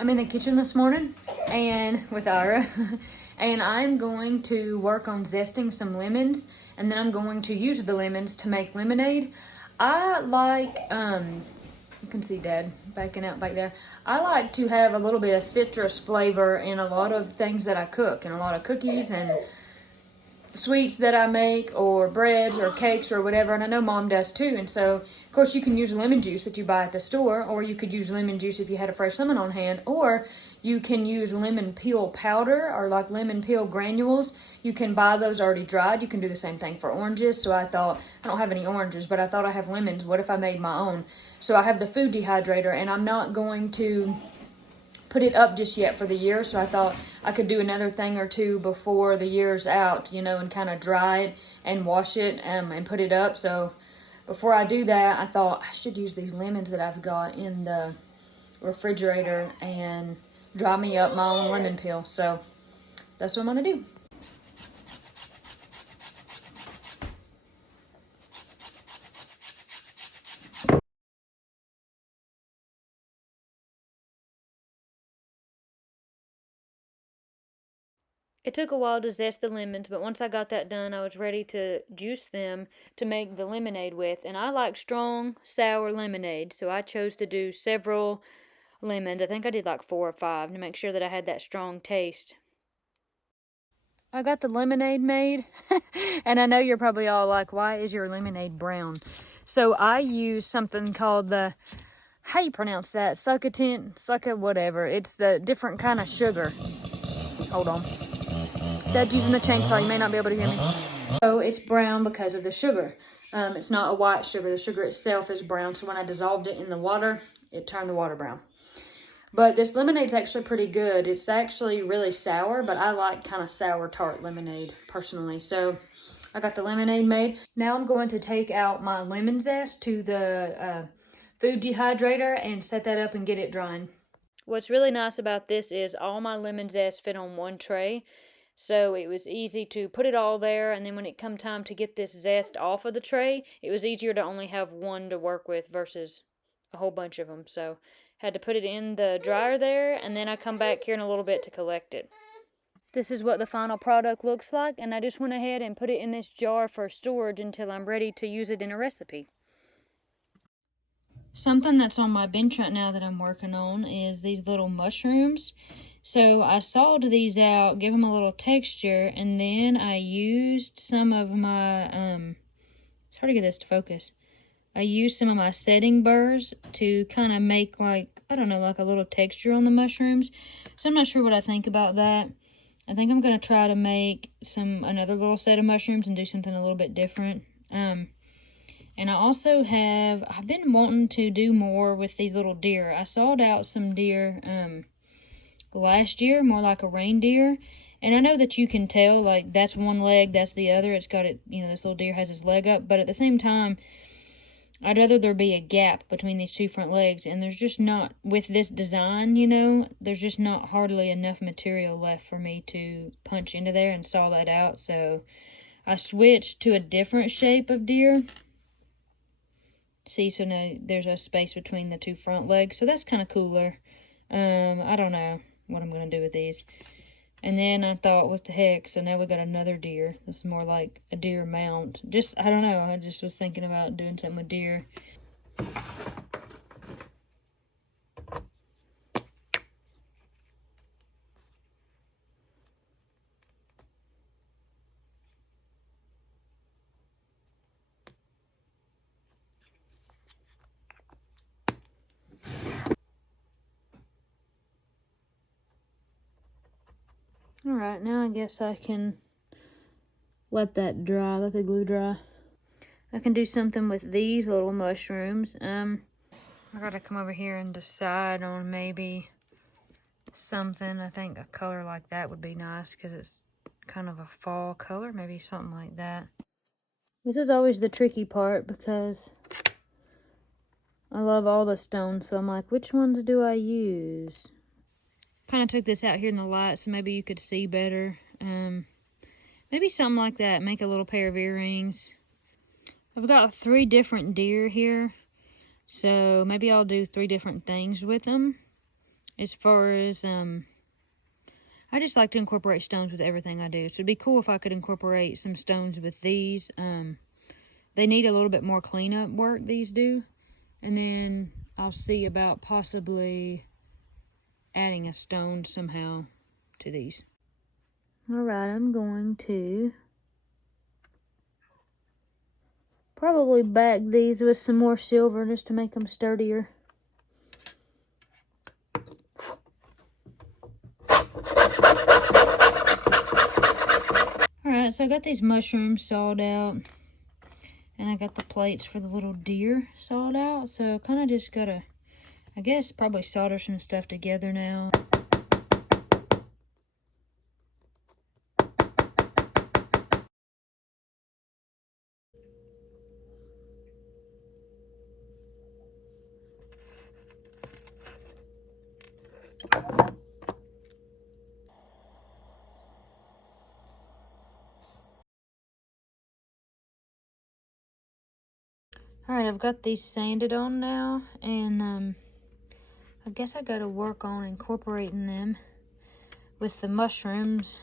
I'm in the kitchen this morning and with Ira and I'm going to work on zesting some lemons, and then I'm going to use the lemons to make lemonade. I like, you can see Dad backing out back there. I like to have a little bit of citrus flavor in a lot of things that I cook, and a lot of cookies and sweets that I make, or breads or cakes or whatever, and I know Mom does too. And so of course you can use lemon juice that you buy at the store, or you could use lemon juice if you had a fresh lemon on hand, or you can use lemon peel powder or like lemon peel granules. You can buy those already dried. You can do the same thing for oranges. So I thought, I don't have any oranges, but I thought I have lemons. What if I made my own? So I have the food dehydrator, and I'm not going to put it up just yet for the year, so I thought I could do another thing or two before the year's out, you know, and kind of dry it and wash it and put it up. So before I do that, I thought I should use these lemons that I've got in the refrigerator and dry me up my own lemon peel. So that's what I'm gonna do. It took a while to zest the lemons, but once I got that done, I was ready to juice them to make the lemonade with. And I like strong, sour lemonade, so I chose to do several lemons. I think I did like 4 or 5 to make sure that I had that strong taste. I got the lemonade made, and I know you're probably all like, why is your lemonade brown? So I use something called the, how you pronounce that? Succa whatever. It's the different kind of sugar. Hold on. Dad's using the chainsaw, you may not be able to hear me. So it's brown because of the sugar. It's not a white sugar. The sugar itself is brown, so when I dissolved it in the water, it turned the water brown. But this lemonade's actually pretty good. It's actually really sour, but I like kind of sour tart lemonade personally. So I got the lemonade made. Now I'm going to take out my lemon zest to the food dehydrator and set that up and get it drying. What's really nice about this is all my lemon zest fit on one tray. So it was easy to put it all there, and then when it come time to get this zest off of the tray, it was easier to only have one to work with versus a whole bunch of them. So had to put it in the dryer there, and then I come back here in a little bit to collect it. This is what the final product looks like, and I just went ahead and put it in this jar for storage until I'm ready to use it in a recipe. Something that's on my bench right now that I'm working on is these little mushrooms. So I sawed these out, give them a little texture, and then I used some of my, it's hard to get this to focus. I used some of my setting burrs to kind of make like, I don't know, like a little texture on the mushrooms. So I'm not sure what I think about that. I think I'm going to try to make another little set of mushrooms and do something a little bit different. And I also I've been wanting to do more with these little deer. I sawed out some deer, last year, more like a reindeer, and I know that you can tell, like, that's one leg, that's the other. It's got it, you know, this little deer has his leg up, but at the same time, I'd rather there be a gap between these two front legs, and there's just not, with this design, you know, there's just not hardly enough material left for me to punch into there and saw that out. So I switched to a different shape of deer. See, so now there's a space between the two front legs, so that's kind of cooler. I don't know what I'm going to do with these. And then I thought, what the heck, so now we got another deer. This is more like a deer mount. Just, I don't know, I just was thinking about doing something with deer. Alright, now I guess I can let that dry, let the glue dry. I can do something with these little mushrooms. I gotta come over here and decide on maybe something. I think a color like that would be nice because it's kind of a fall color, maybe something like that. This is always the tricky part because I love all the stones, so I'm like, which ones do I use? Kind of took this out here in the light so maybe you could see better. Maybe something like that, make a little pair of earrings. I've got 3 different deer here, so maybe I'll do 3 different things with them. as far as, I just like to incorporate stones with everything I do. So it'd be cool if I could incorporate some stones with these. They need a little bit more cleanup work, these do. And then I'll see about possibly adding a stone somehow to these. Alright, I'm going to probably back these with some more silver just to make them sturdier. Alright, so I got these mushrooms sawed out. And I got the plates for the little deer sawed out. So kind of just gotta, I guess, probably solder some stuff together now. Alright, I've got these sanded on now, and I guess I gotta work on incorporating them with the mushrooms.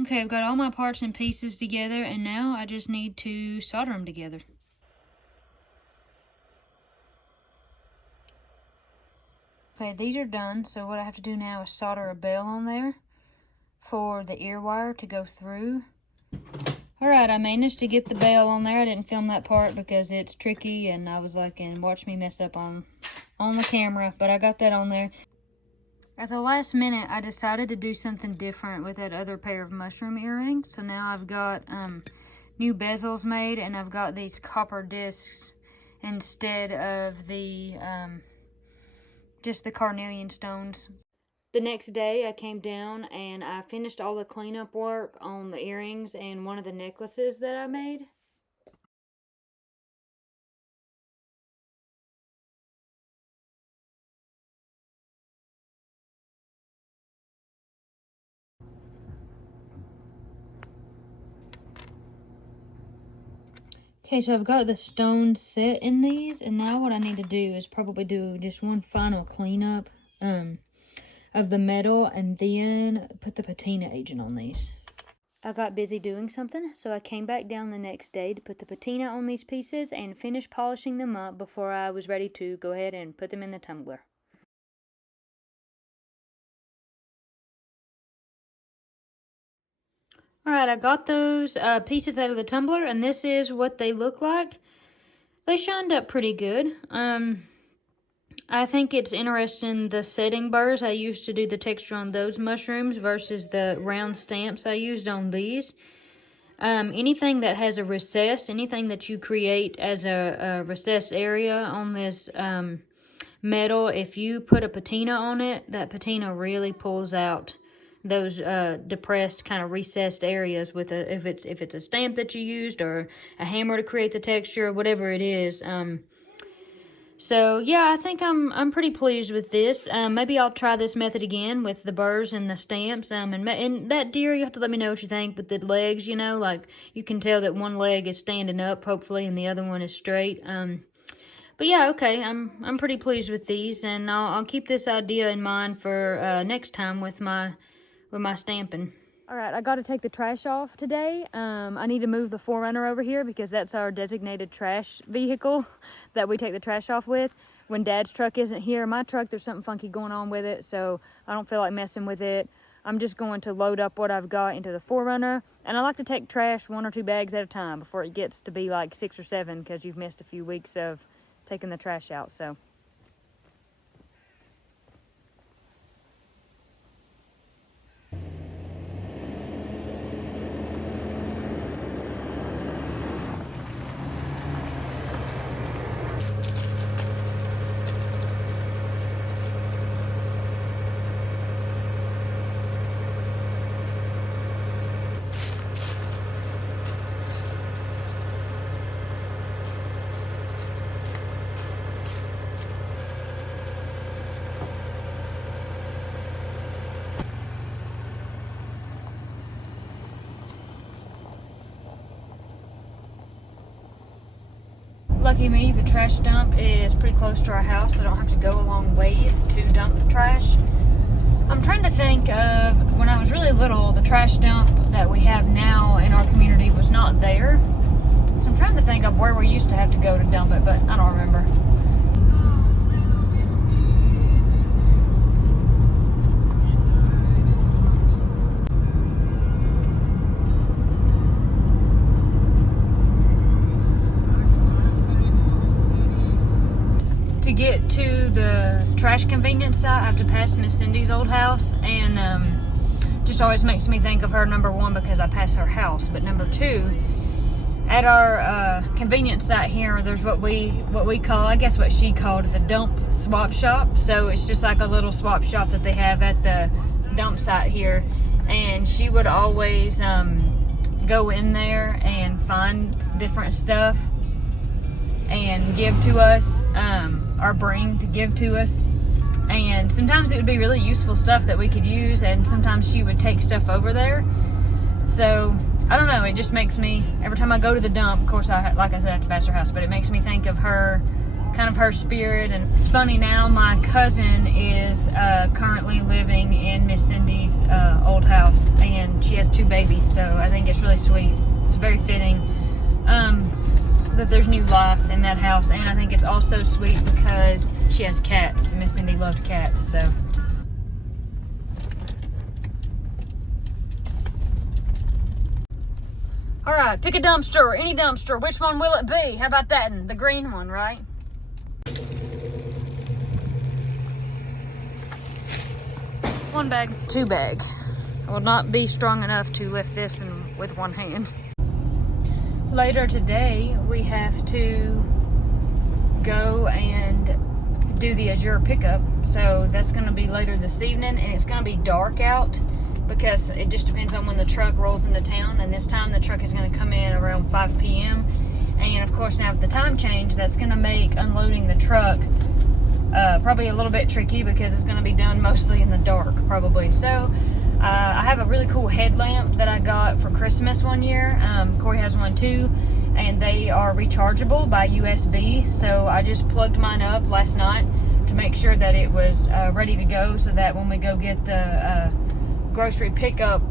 Okay, I've got all my parts and pieces together, and now I just need to solder them together. Okay, these are done, so what I have to do now is solder a bell on there for the ear wire to go through. Alright, I managed to get the bell on there. I didn't film that part because it's tricky, and I was like, and watch me mess up on the camera, but I got that on there. At the last minute, I decided to do something different with that other pair of mushroom earrings. So now I've got new bezels made, and I've got these copper discs instead of the just the carnelian stones. The next day I came down and I finished all the cleanup work on the earrings and one of the necklaces that I made. Okay, so I've got the stones set in these, and now what I need to do is probably do just one final cleanup of the metal, and then put the patina agent on these. I got busy doing something, so I came back down the next day to put the patina on these pieces and finish polishing them up before I was ready to go ahead and put them in the tumbler. Alright, I got those pieces out of the tumbler, and this is what they look like. They shined up pretty good. I think it's interesting the setting burrs I used to do the texture on those mushrooms versus the round stamps I used on these. Anything that has a recess, anything that you create as a recessed area on this metal, if you put a patina on it, that patina really pulls out those depressed kind of recessed areas with if it's a stamp that you used or a hammer to create the texture or whatever it is. So yeah, I think I'm pretty pleased with this. Maybe I'll try this method again with the burrs and the stamps. And that deer, you have to let me know what you think. But the legs, you know, like you can tell that one leg is standing up, hopefully, and the other one is straight. But yeah, okay, I'm pretty pleased with these, and I'll keep this idea in mind for next time with my stamping. All right, I got to take the trash off today. I need to move the 4Runner over here because that's our designated trash vehicle that we take the trash off with. When Dad's truck isn't here, my truck, there's something funky going on with it, so I don't feel like messing with it. I'm just going to load up what I've got into the 4Runner, and I like to take trash 1 or 2 bags at a time before it gets to be like 6 or 7 because you've missed a few weeks of taking the trash out, so. Lucky me, the trash dump is pretty close to our house. I don't have to go a long ways to dump the trash. I'm trying to think of when I was really little, the trash dump that we have now in our community was not there. So I'm trying to think of where we used to have to go to dump it, but I don't remember. To get to the trash convenience site, I have to pass Miss Cindy's old house, and just always makes me think of her, number one, because I pass her house, but number two, at our convenience site here, there's what we call, I guess what she called, the dump swap shop. So it's just like a little swap shop that they have at the dump site here, and she would always go in there and find different stuff and give to us, or bring to give to us. And sometimes it would be really useful stuff that we could use, and sometimes she would take stuff over there. So I don't know, it just makes me, every time I go to the dump, of course, like I said, I have to pass her house, but it makes me think of her, kind of her spirit. And it's funny now, my cousin is currently living in Miss Cindy's old house, and she has 2 babies, so I think it's really sweet. It's very fitting that there's new life in that house, and I think it's also sweet because she has cats. Miss Cindy loved cats, so. All right, pick a dumpster, any dumpster. Which one will it be? How about that one? The green one, right? One bag. 2 bag. I will not be strong enough to lift this with one hand. Later today, we have to go and do the Azure pickup. So that's going to be later this evening, and it's going to be dark out because it just depends on when the truck rolls into town. And this time the truck is going to come in around 5 p.m. And of course, now with the time change, that's going to make unloading the truck probably a little bit tricky because it's going to be done mostly in the dark, probably. So I have a really cool headlamp that I got for Christmas one year. Corey has one too, and they are rechargeable by USB. So I just plugged mine up last night to make sure that it was ready to go, so that when we go get the grocery pickup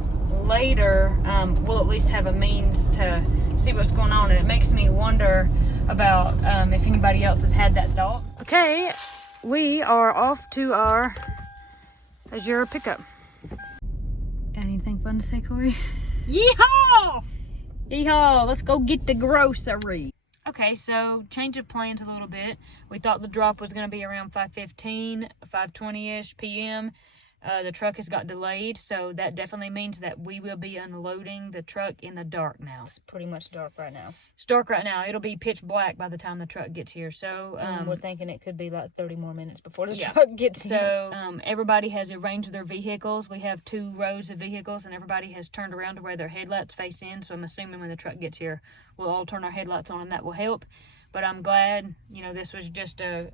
later, we'll at least have a means to see what's going on. And it makes me wonder about if anybody else has had that thought. Okay, we are off to our Azure pickup. Got anything fun to say, Corey? Yeehaw! Yeehaw! Let's go get the grocery. Okay, so change of plans a little bit. We thought the drop was going to be around 5:15, 5:20ish p.m. The truck has got delayed, so that definitely means that we will be unloading the truck in the dark now. It's pretty much dark right now. It's dark right now. It'll be pitch black by the time the truck gets here. So we're thinking it could be like 30 more minutes before the truck gets here. So everybody has arranged their vehicles. We have 2 rows of vehicles, and everybody has turned around to where their headlights face in. So I'm assuming when the truck gets here, we'll all turn our headlights on, and that will help. But I'm glad, this was just a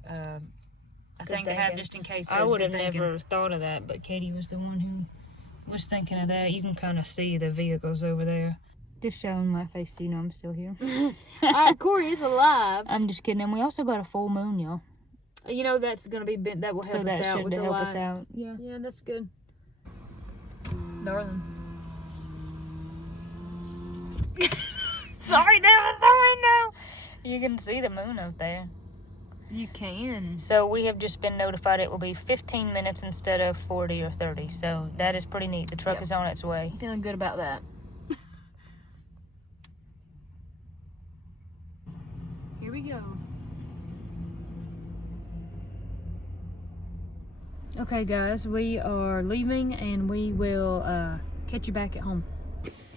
thing to have just in case. I would have never thought of that, but Katie was the one who was thinking of that. You can kind of see the vehicles over there. Just showing my face so you know I'm still here. Corey is alive. I'm just kidding. And we also got a full moon, y'all. That's going to be, that will help us out with the light. Us out. Yeah, that's good. Darling. Sorry, that was the window. You can see the moon out there. You can. So we have just been notified it will be 15 minutes instead of 40 or 30. So that is pretty neat. The truck is on its way. Feeling good about that. Here we go. Okay, guys, we are leaving, and we will catch you back at home.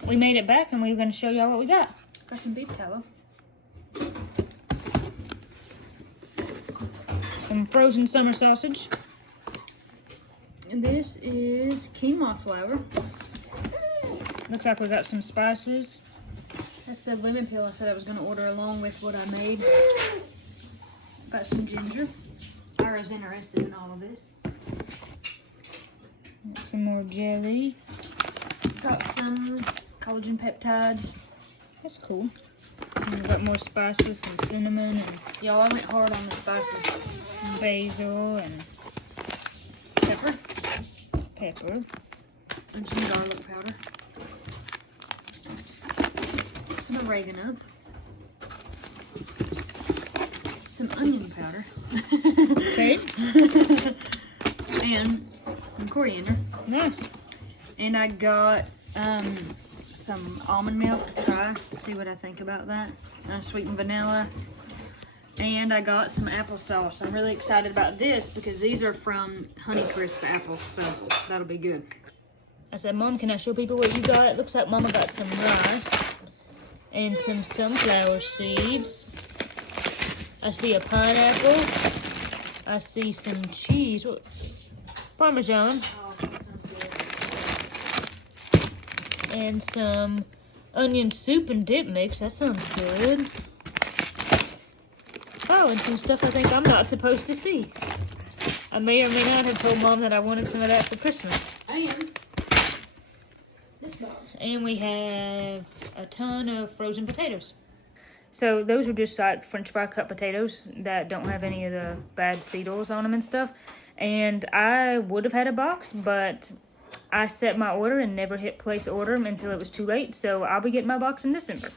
We made it back, and we're going to show y'all what we got. Got some beef tallow. Some frozen summer sausage. And this is quinoa flour. Looks like we got some spices. That's the lemon peel I said I was going to order along with what I made. Got some ginger. Ira's interested in all of this. Got some more jelly. Got some collagen peptides. That's cool. We've got more spices, some cinnamon, and y'all, I went hard on the spices. Basil and pepper, and some garlic powder, some oregano, some onion powder, okay, and some coriander. Nice. And I got some almond milk to try to see what I think about that. Sweetened vanilla. And I got some applesauce. I'm really excited about this because these are from Honeycrisp apples, so that'll be good. I said, Mom, can I show people what you got? It looks like Mama got some rice and some sunflower seeds. I see a pineapple. I see some cheese. What? Parmesan. Oh, that sounds good. And some onion soup and dip mix. That sounds good. Oh, and some stuff I think I'm not supposed to see. I may or may not have told Mom that I wanted some of that for Christmas. And this box. And we have a ton of frozen potatoes. So those are just like French fry cut potatoes that don't have any of the bad seed oils on them and stuff. And I would have had a box, but I set my order and never hit place order until it was too late. So I'll be getting my box in December.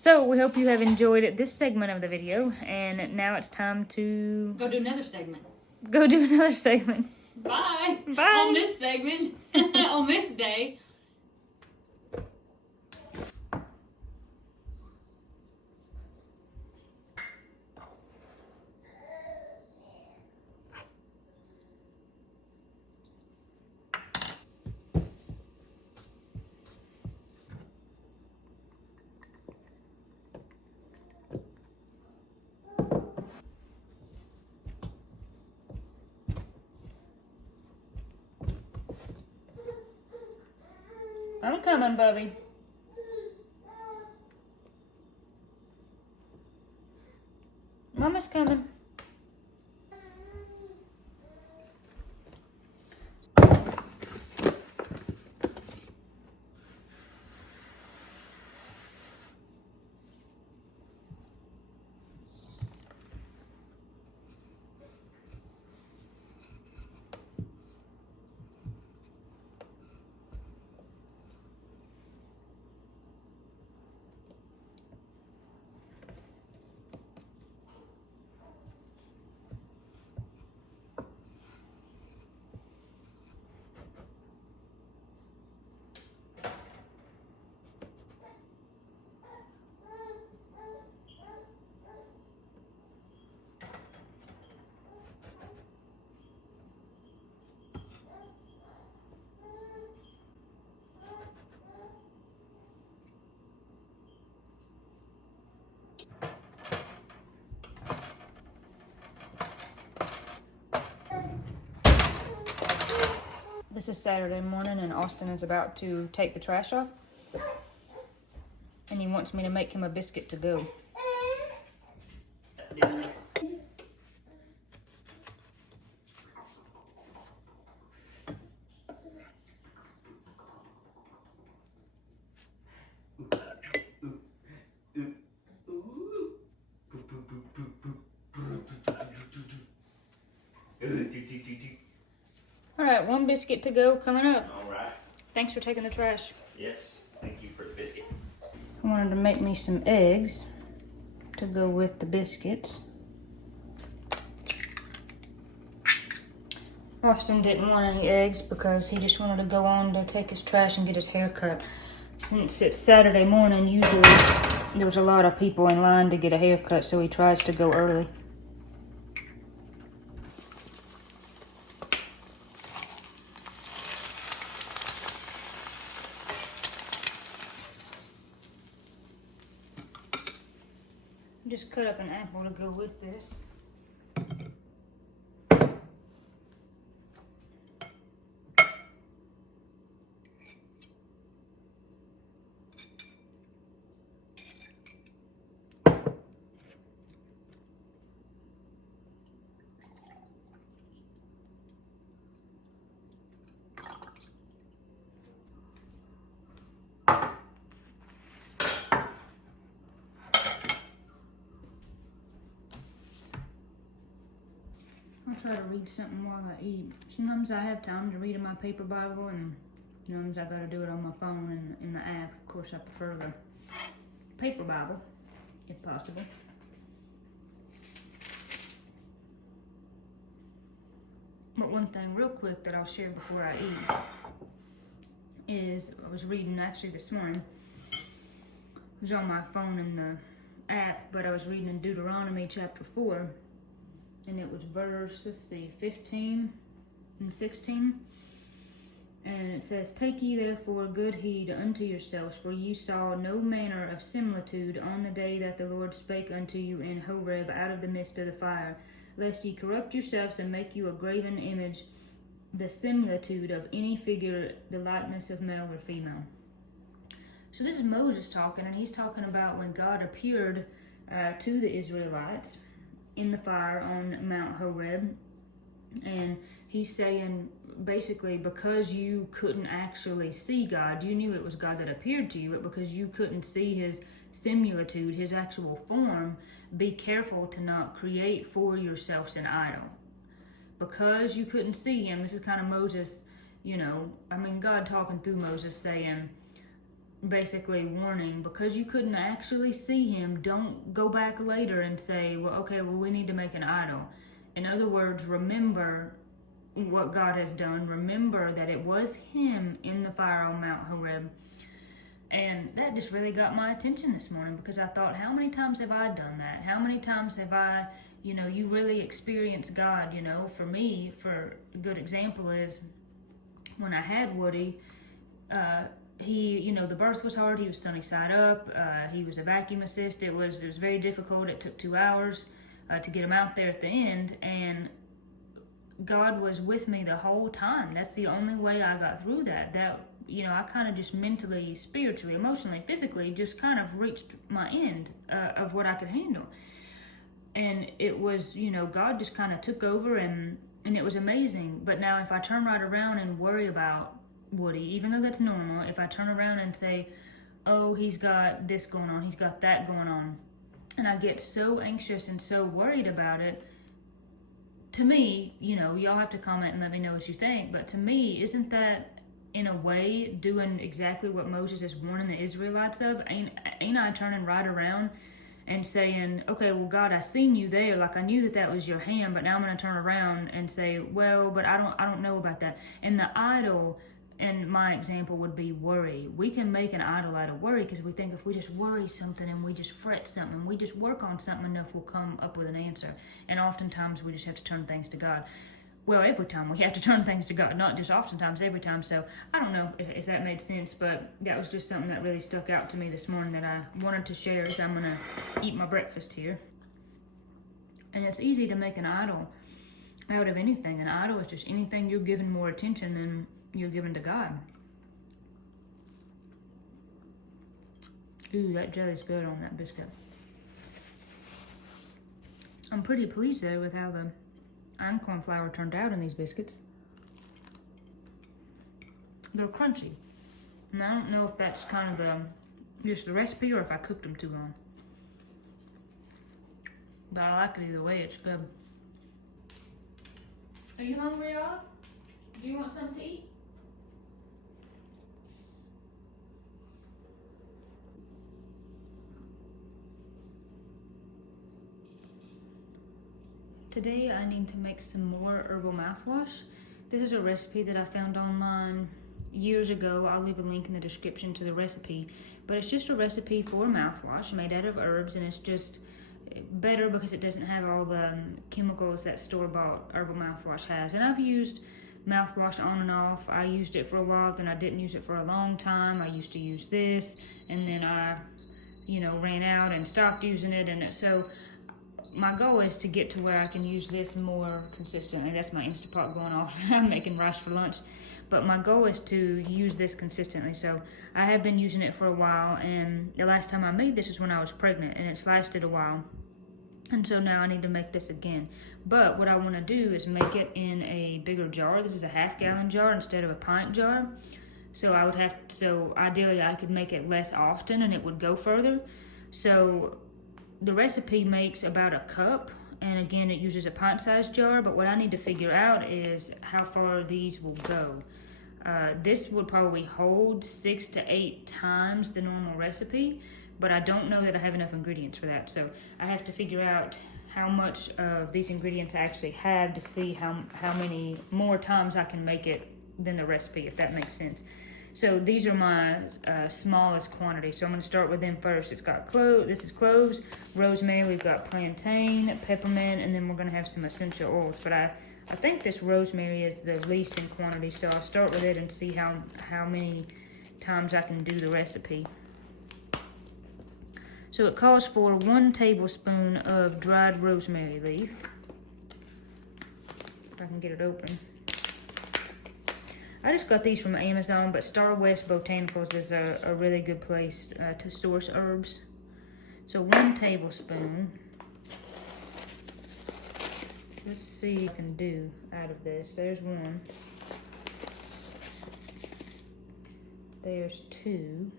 So we hope you have enjoyed this segment of the video, and now it's time to go do another segment. Go do another segment. Bye. Bye. On this segment, on this day. I'm coming, Bubby. Mama's coming. This is Saturday morning, and Austin is about to take the trash off. And he wants me to make him a biscuit to go. Alright, one biscuit to go coming up. Alright. Thanks for taking the trash. Yes, thank you for the biscuit. I wanted to make me some eggs to go with the biscuits. Austin didn't want any eggs because he just wanted to go on to take his trash and get his hair cut. Since it's Saturday morning, usually there's a lot of people in line to get a haircut, so he tries to go early. Just cut up an apple to go with this. try to read something while I eat. Sometimes I have time to read in my paper Bible, and sometimes I gotta do it on my phone and in the app. Of course, I prefer the paper Bible, if possible. But one thing real quick that I'll share before I eat is, I was reading actually this morning. It was on my phone in the app, but I was reading in Deuteronomy chapter 4, and it was verse, 15 and 16. And it says, "Take ye therefore good heed unto yourselves, for ye saw no manner of similitude on the day that the Lord spake unto you in Horeb out of the midst of the fire, lest ye corrupt yourselves and make you a graven image, the similitude of any figure, the likeness of male or female." So this is Moses talking, and he's talking about when God appeared to the Israelites in the fire on Mount Horeb. And he's saying, basically, because you couldn't actually see God, you knew it was God that appeared to you, but because you couldn't see his similitude, his actual form, be careful to not create for yourselves an idol. Because you couldn't see him, this is kind of Moses, God talking through Moses saying, basically warning, because you couldn't actually see him, don't go back later and say, we need to make an idol. In other words, remember what God has done. Remember that it was him in the fire on Mount Horeb. And that just really got my attention this morning, because I thought, how many times have I done that? How many times have I, you really experienced God? For me, for a good example is when I had Woody, he, the birth was hard. He was sunny side up. He was a vacuum assist. It was very difficult. It took 2 hours to get him out there at the end, and God was with me the whole time. That's the only way I got through that. I kind of just mentally, spiritually, emotionally, physically just kind of reached my end of what I could handle. And it was, God just kind of took over, and it was amazing. But now if I turn right around and worry about Woody, even though that's normal, if I turn around and say, oh, he's got this going on, he's got that going on, and I get so anxious and so worried about it, to me, y'all have to comment and let me know what you think, but to me, isn't that in a way doing exactly what Moses is warning the Israelites of? Ain't I turning right around and saying, okay, well, God, I seen you there, like I knew that was your hand, but now I'm going to turn around and say, well, but I don't know about that. And the idol, and my example would be worry. We can make an idol out of worry, because we think if we just worry something and we just fret something, we just work on something enough, we'll come up with an answer. And oftentimes we just have to turn things to God. Well, every time we have to turn things to God, not just oftentimes, every time. So I don't know if that made sense, but that was just something that really stuck out to me this morning that I wanted to share as I'm going to eat my breakfast here. And it's easy to make an idol out of anything. An idol is just anything you're giving more attention than you're giving to God. Ooh, that jelly's good on that biscuit. I'm pretty pleased though with how the einkorn flour turned out in these biscuits. They're crunchy. And I don't know if that's kind of just the recipe or if I cooked them too long. But I like it either way, it's good. Are you hungry, Olive? Do you want something to eat? Today I need to make some more herbal mouthwash. This is a recipe that I found online years ago. I'll leave a link in the description to the recipe. But it's just a recipe for mouthwash made out of herbs, and it's just better because it doesn't have all the chemicals that store-bought herbal mouthwash has. And I've used mouthwash on and off. I used it for a while, then I didn't use it for a long time. I used to use this, and then I, ran out and stopped using it. And so my goal is to get to where I can use this more consistently. That's my Instapot going off. I'm making rice for lunch. But my goal is to use this consistently. So I have been using it for a while, and the last time I made this is when I was pregnant, and it's lasted a while. And so now I need to make this again. But what I want to do is make it in a bigger jar. This is a half-gallon jar instead of a pint jar. So ideally I could make it less often and it would go further. So the recipe makes about a cup and again, it uses a pint-sized jar, but what I need to figure out is how far these will go. This would probably hold 6 to 8 times the normal recipe, but I don't know that I have enough ingredients for that. So I have to figure out how much of these ingredients I actually have to see how many more times I can make it than the recipe, if that makes sense. So these are my smallest quantity. So I'm going to start with them first. It's got this is cloves, rosemary, we've got plantain, peppermint, and then we're going to have some essential oils. But I think this rosemary is the least in quantity, so I'll start with it and see how many times I can do the recipe. So it calls for 1 tablespoon of dried rosemary leaf. If I can get it open. I just got these from Amazon, but Star West Botanicals is a really good place to source herbs. So 1 tablespoon. Let's see what I can do out of this. There's 1. There's 2.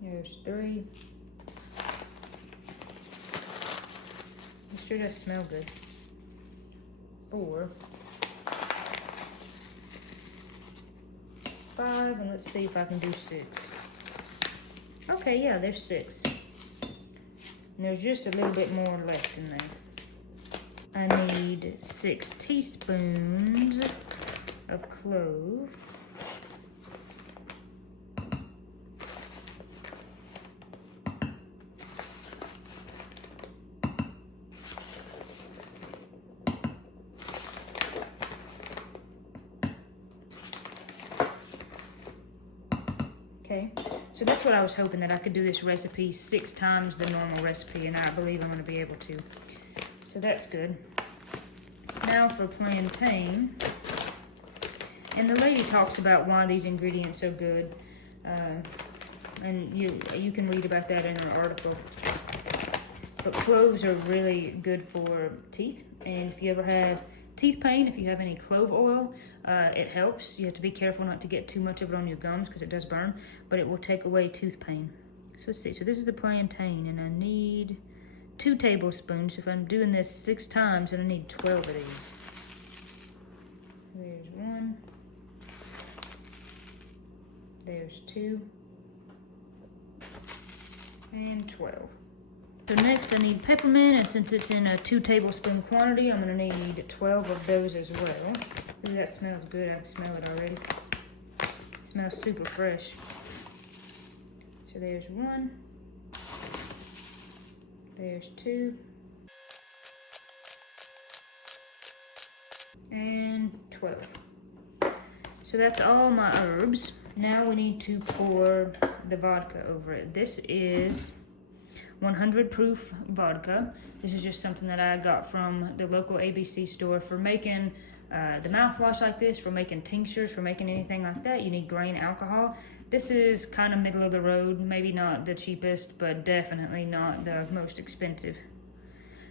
There's 3. It sure does smell good. 4. 5, and let's see if I can do 6. Okay, yeah, there's 6. And there's just a little bit more left in there. I need 6 teaspoons of clove. Okay, so that's what I was hoping, that I could do this recipe 6 times the normal recipe, and I believe I'm going to be able to. So that's good. Now for plantain. And the lady talks about why these ingredients are good. And you can read about that in her article. But cloves are really good for teeth. And if you ever have teeth pain, if you have any clove oil, it helps. You have to be careful not to get too much of it on your gums because it does burn, but it will take away tooth pain. So let's see, so this is the plantain, and I need 2 tablespoons. If I'm doing this 6 times, then I need 12 of these. There's 1. There's 2. And 12. So next I need peppermint, and since it's in a 2 tablespoon quantity, I'm going to need 12 of those as well. Ooh, that smells good. I can smell it already. It smells super fresh. So there's 1. There's 2. And 12. So that's all my herbs. Now we need to pour the vodka over it. This is 100 proof vodka. This is just something that I got from the local ABC store for making the mouthwash like this, for making tinctures, for making anything like that. You need grain alcohol. This is kind of middle of the road, maybe not the cheapest, but definitely not the most expensive.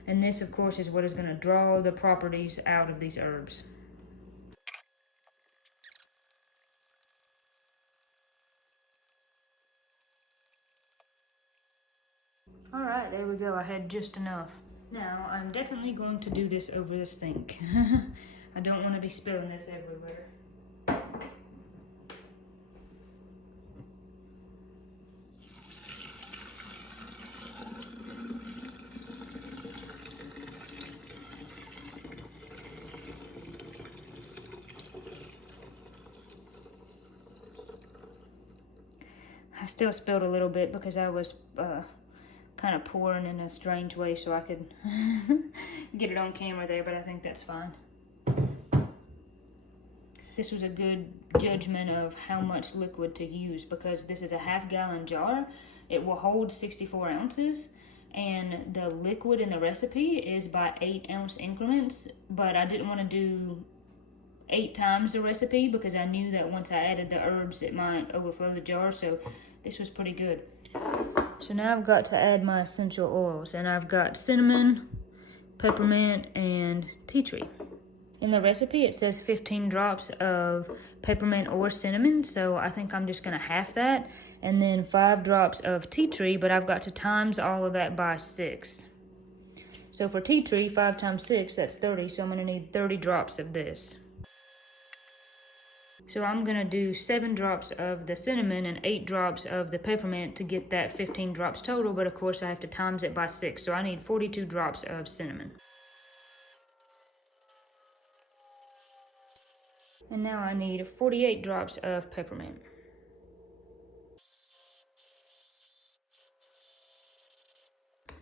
And this, of course, is what is going to draw the properties out of these herbs. Alright, there we go. I had just enough. Now, I'm definitely going to do this over the sink. I don't want to be spilling this everywhere. I still spilled a little bit because I was kind of pouring in a strange way so I could get it on camera there, but I think that's fine. This was a good judgment of how much liquid to use, because this is a half-gallon jar. It will hold 64 ounces, and the liquid in the recipe is by 8-ounce increments, but I didn't want to do 8 times the recipe because I knew that once I added the herbs it might overflow the jar, so this was pretty good. So now I've got to add my essential oils, and I've got cinnamon, peppermint, and tea tree. In the recipe, it says 15 drops of peppermint or cinnamon, so I think I'm just gonna half that. And then 5 drops of tea tree, but I've got to times all of that by 6. So for tea tree, 5 times 6, that's 30, so I'm gonna need 30 drops of this. So I'm gonna do 7 drops of the cinnamon and 8 drops of the peppermint to get that 15 drops total, but of course I have to times it by 6, so I need 42 drops of cinnamon. And now I need 48 drops of peppermint.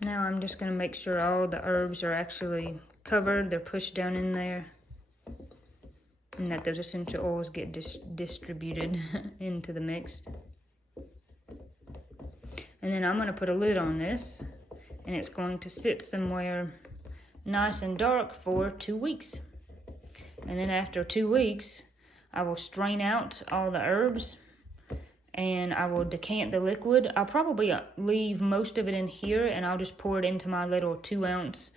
Now I'm just gonna make sure all the herbs are actually covered, they're pushed down in there, and that those essential oils get distributed into the mix. And then I'm gonna put a lid on this, and it's going to sit somewhere nice and dark for 2 weeks. And then after 2 weeks, I will strain out all the herbs and I will decant the liquid. I'll probably leave most of it in here and I'll just pour it into my little 2-ounce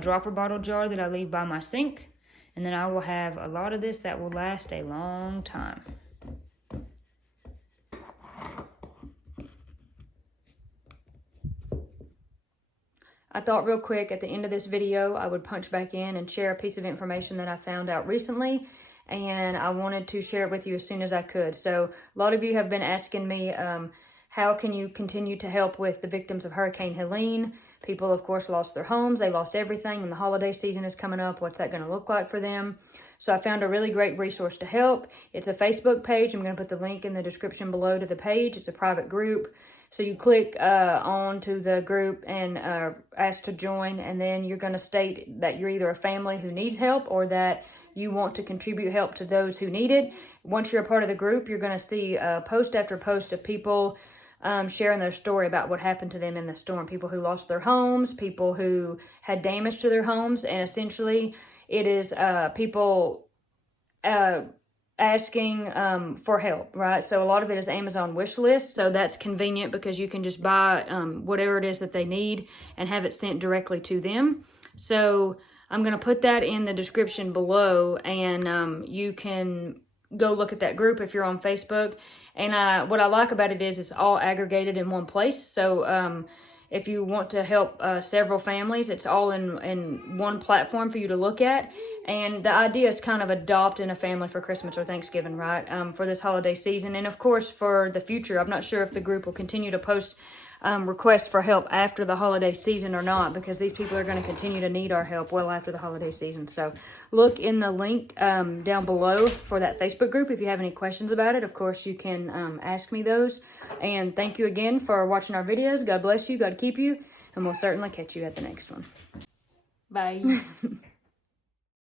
dropper bottle jar that I leave by my sink. And then I will have a lot of this that will last a long time. I thought real quick at the end of this video I would punch back in and share a piece of information that I found out recently, and I wanted to share it with you as soon as I could. So a lot of you have been asking me how can you continue to help with the victims of Hurricane Helene. People of course lost their homes, they lost everything, and the holiday season is coming up. What's that going to look like for them? So I found a really great resource to help. It's a Facebook page. I'm going to put the link in the description below to the page. It's a private group. So you click on to the group and ask to join, and then you're going to state that you're either a family who needs help or that you want to contribute help to those who need it. Once you're a part of the group, you're going to see post after post of people sharing their story about what happened to them in the storm. People who lost their homes, people who had damage to their homes, and essentially it is people asking for help, right? So a lot of it is Amazon wish list, so that's convenient because you can just buy whatever it is that they need and have it sent directly to them. So I'm going to put that in the description below, and you can go look at that group if you're on Facebook. And what I like about it is it's all aggregated in one place. So if you want to help several families, it's all in one platform for you to look at. And the idea is kind of adopting a family for Christmas or Thanksgiving, right? For this holiday season. And of course, for the future, I'm not sure if the group will continue to post requests for help after the holiday season or not, because these people are going to continue to need our help well after the holiday season. So look in the link down below for that Facebook group if you have any questions about it. Of course, you can ask me those. And thank you again for watching our videos. God bless you. God keep you. And we'll certainly catch you at the next one. Bye.